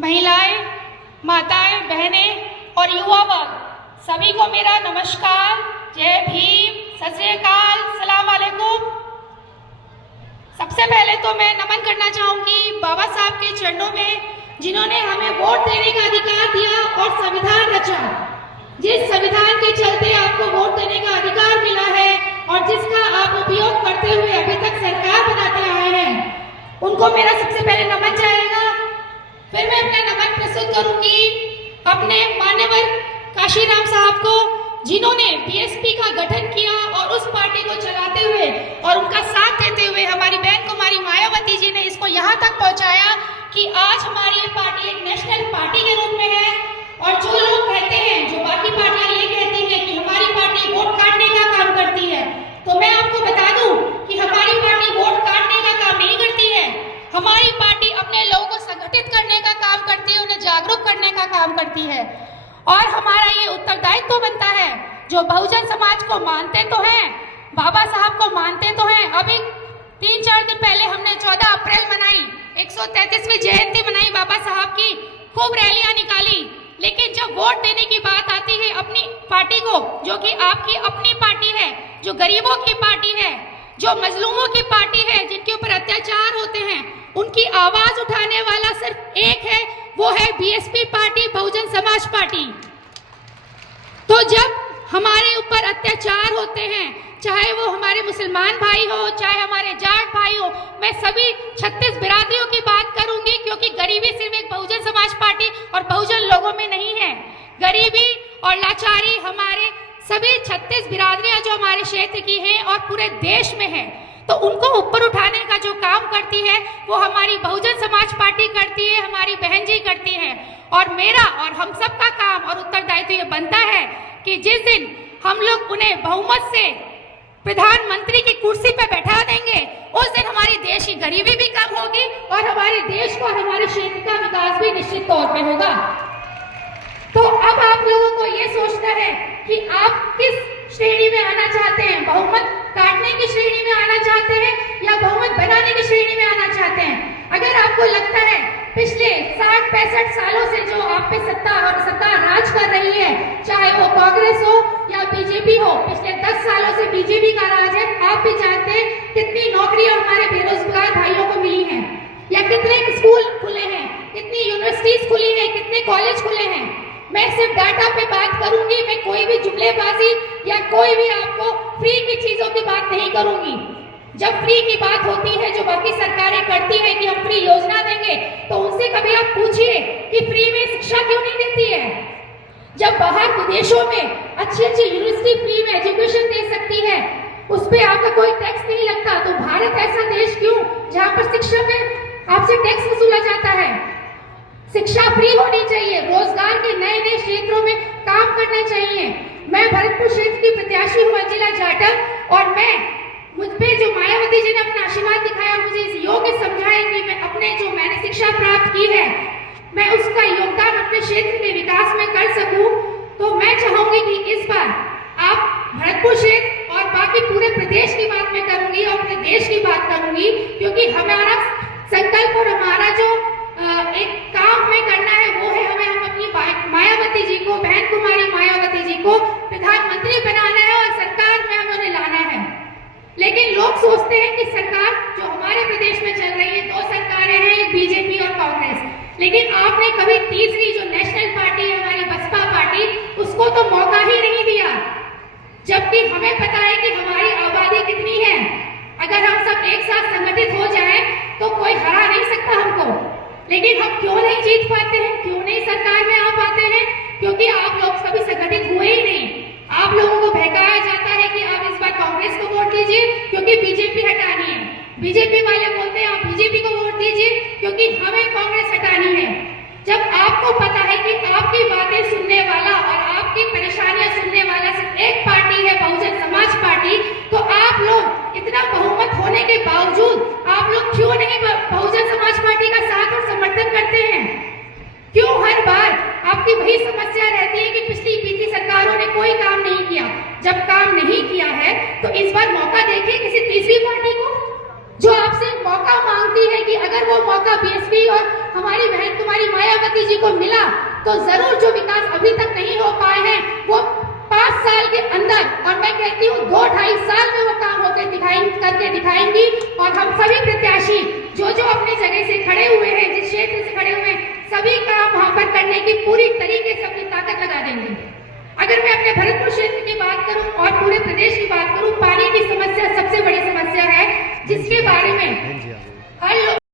महिलाएं, माताएं, बहनें और युवा वर्ग सभी को मेरा नमस्कार, जय भीम, सत श्री अकाल, सलाम वालेकुम। सबसे पहले तो मैं नमन करना चाहूंगी बाबा साहब के चरणों में, जिन्होंने हमें वोट देने का अधिकार दिया और संविधान रचा। जिस संविधान के चलते आपको वोट देने का अधिकार मिला है और जिसका आप उपयोग करते हुए अभी तक सरकार बनाते आए हैं, उनको मेरा सबसे पहले नमन जाएगा। फिर मैं अपना नमन प्रस्तुत करूंगी अपने मान्यवर काशीराम साहब को, जिन्होंने बीएसपी का गठन किया और उस पार्टी को चलाते हुए और उनका साथ देते हुए हमारी बहन कुमारी मायावती जी ने इसको यहाँ तक पहुँचाया कि आज हमारी ये पार्टी एक नेशनल पार्टी के रूप में है। और जो लोग कहते हैं, जो बाकी पार्टियां ये कहती हैं कि हमारी पार्टी वोट काटने का काम करती है, तो मैं आपको बता दूं कि हमारी पार्टी वोट काटने का काम नहीं करती है। हमारी पार्टी अपने लोगों को संगठित करने का काम करती है, उन्हें जागरूक करने का काम करती है। और हमारा ये उत्तरदायित्व बनता है, जो बहुजन समाज को मानते तो हैं, बाबा साहब को मानते तो हैं। अभी 3-4 दिन पहले हमने 14 अप्रैल मनाई, 133वीं जयंती मनाई बाबा साहब की, खूब रैलियां निकाली। लेकिन जब वोट देने की बात आती है अपनी पार्टी को, जो कि आपकी अपनी पार्टी है, जो गरीबों की पार्टी है, जो मजलूमों की पार्टी है, जिनके ऊपर अत्याचार होते हैं, उनकी आवाज उठाने वाला सिर्फ एक है, वो है BSP party, Bahujan Samaj party. तो जब हमारे ऊपर अत्याचार होते हैं, चाहे वो हमारे मुसलमान भाई हो, चाहे हमारे जाट भाई हो, मैं सभी 36 बिरादरियों की बात करूंगी, क्योंकि गरीबी सिर्फ एक बहुजन समाज पार्टी और बहुजन लोगों में नहीं है। गरीबी और लाचारी हमारे सभी 36 बिरादरियां जो हमारे क्षेत्र की हैं और पूरे देश में है, तो उनको ऊपर उठाने का जो काम करती है वो हमारी बहुजन समाज पार्टी करती है, हमारी बहन जी करती है। और मेरा और हम सब का काम और उत्तरदायित्व ये बनता है कि जिस दिन हम लोग उन्हें बहुमत से प्रधानमंत्री की कुर्सी पे बैठा देंगे, उस दिन हमारे देश की गरीबी भी कम होगी और हमारे देश को और हमारे क्षेत्र का विकास भी निश्चित तौर पे होगा। तो अब आप लोगों को ये सोचना है कि आप किस श्रेणी में आना चाहते हैं, बहुमत काटने की श्रेणी में आना चाहते हैं या बहुमत बनाने की श्रेणी में आना चाहते हैं। अगर आपको लगता है पिछले 60-65 सालों से जो आप पे सत्ता और सत्ता राज कर रही है, चाहे वो कांग्रेस हो या बीजेपी हो, पिछले 10 सालों से बीजेपी का राज है। आप भी जानते हैं कितनी नौकरियां हमारे बेरोजगार भाइयों को मिली हैं, या कितने स्कूल खुले हैं, कितनी यूनिवर्सिटीज खुली है, कितने कॉलेज खुले हैं। मैं सिर्फ डाटा पे बात करूंगी, मैं कोई भी जुमलेबाजी या कोई भी आपको फ्री की चीजों की बात नहीं करूंगी। जब फ्री की बात होती है, जो बाकी सरकारें करती है कि हम फ्री योजना देंगे, तो उनसे कभी आप पूछिए कि फ्री में शिक्षा क्यों नहीं देती है। जब बाहर विदेशों में अच्छी अच्छी यूनिवर्सिटी फ्री में एजुकेशन दे सकती है, उस पर आपका कोई टैक्स नहीं लगता, तो भारत ऐसा देश क्यों जहाँ पर शिक्षा में आपसे टैक्स वसूला जाता है। शिक्षा फ्री होनी चाहिए, रोजगार के नए नए क्षेत्रों में काम करने चाहिए। मैं भरतपुर क्षेत्र की प्रत्याशी हूँ, अंजिला जाटव, और मैं मुझ पे जो मायावती जी ने अपना आशीर्वाद दिखाया, मुझे इस योग्य समझाए कि मैं अपने जो मैंने शिक्षा प्राप्त की है, मैं उसका योगदान अपने क्षेत्र के विकास में कर सकूं। तो मैं चाहूंगी कि इस बार आप भरतपुर क्षेत्र और बाकी पूरे प्रदेश की बात मैं करूंगी और अपने देश की बात करूंगी, क्योंकि हमारा संकल्प और हमारा जो एक काम हमें करना है वो है, हम अपनी मायावती जी को, बहन कुमारी मायावती जी को प्रधानमंत्री बनाना है और सरकार में हमें उन्हें लाना है। लेकिन लोग सोचते हैं कि सरकार जो हमारे प्रदेश में चल रही है, 2 सरकारें हैं, एक बीजेपी और कांग्रेस, लेकिन आपने कभी तीसरी जो नेशनल पार्टी है हमारी बसपा पार्टी, उसको तो मौका ही नहीं दिया। जबकि हमें पता है कि हमारी आबादी कितनी है। अगर हम सब एक साथ संगठित हो जाए तो कोई हरा नहीं सकता हमको। लेकिन हम क्यों नहीं जीत पाते हैं, क्यों नहीं सरकार में आ पाते हैं? क्योंकि आप लोग कभी संगठित हुए ही नहीं। आप लोगों को बहकाया जाता है कि आप इस बार कांग्रेस को वोट दीजिए क्योंकि बीजेपी हटानी है। बीजेपी वाले बोलते हैं आप बीजेपी को वोट दीजिए क्योंकि हमें कांग्रेस हटानी है। जब आपको पता है कि आपकी बातें सुनने वाला और आपकी परेशानियां सुनने वाला सिर्फ एक पार्टी है, बहुजन समाज पार्टी, तो आप लोग इतना बहुमत होने के बावजूद आप लोग क्यों नहीं बहुजन समाज पार्टी का साथ और समर्थन करते हैं? क्यों हर बार आपकी वही समस्या रहती है कि पिछली बीती सरकारों ने कोई काम नहीं किया? जब काम नहीं किया है तो इस बार मौका देखिए किसी तीसरी पार्टी को। जो आपसे एक मौका मांगती है कि अगर वो मौका बीएसपी और हमारी बहन तुम्हारी मायावती जी को मिला तो जरूर जो विकास अभी तक नहीं हो पाए हैं वो 5 साल के अंदर, और मैं कहती हूँ 2-2.5 साल में वो काम करके दिखाएंगी। और हम सभी प्रत्याशी जो अपने जगह से खड़े हुए हैं, जिस क्षेत्र से खड़े हुए हैं, सभी काम वहां पर करने की पूरी तरीके से अपनी ताकत लगा देंगे। अगर मैं अपने भरतपुर क्षेत्र की बात करूं और पूरे प्रदेश की बात करूं, पानी की समस्या सबसे बड़ी समस्या है जिसके बारे में हर लोग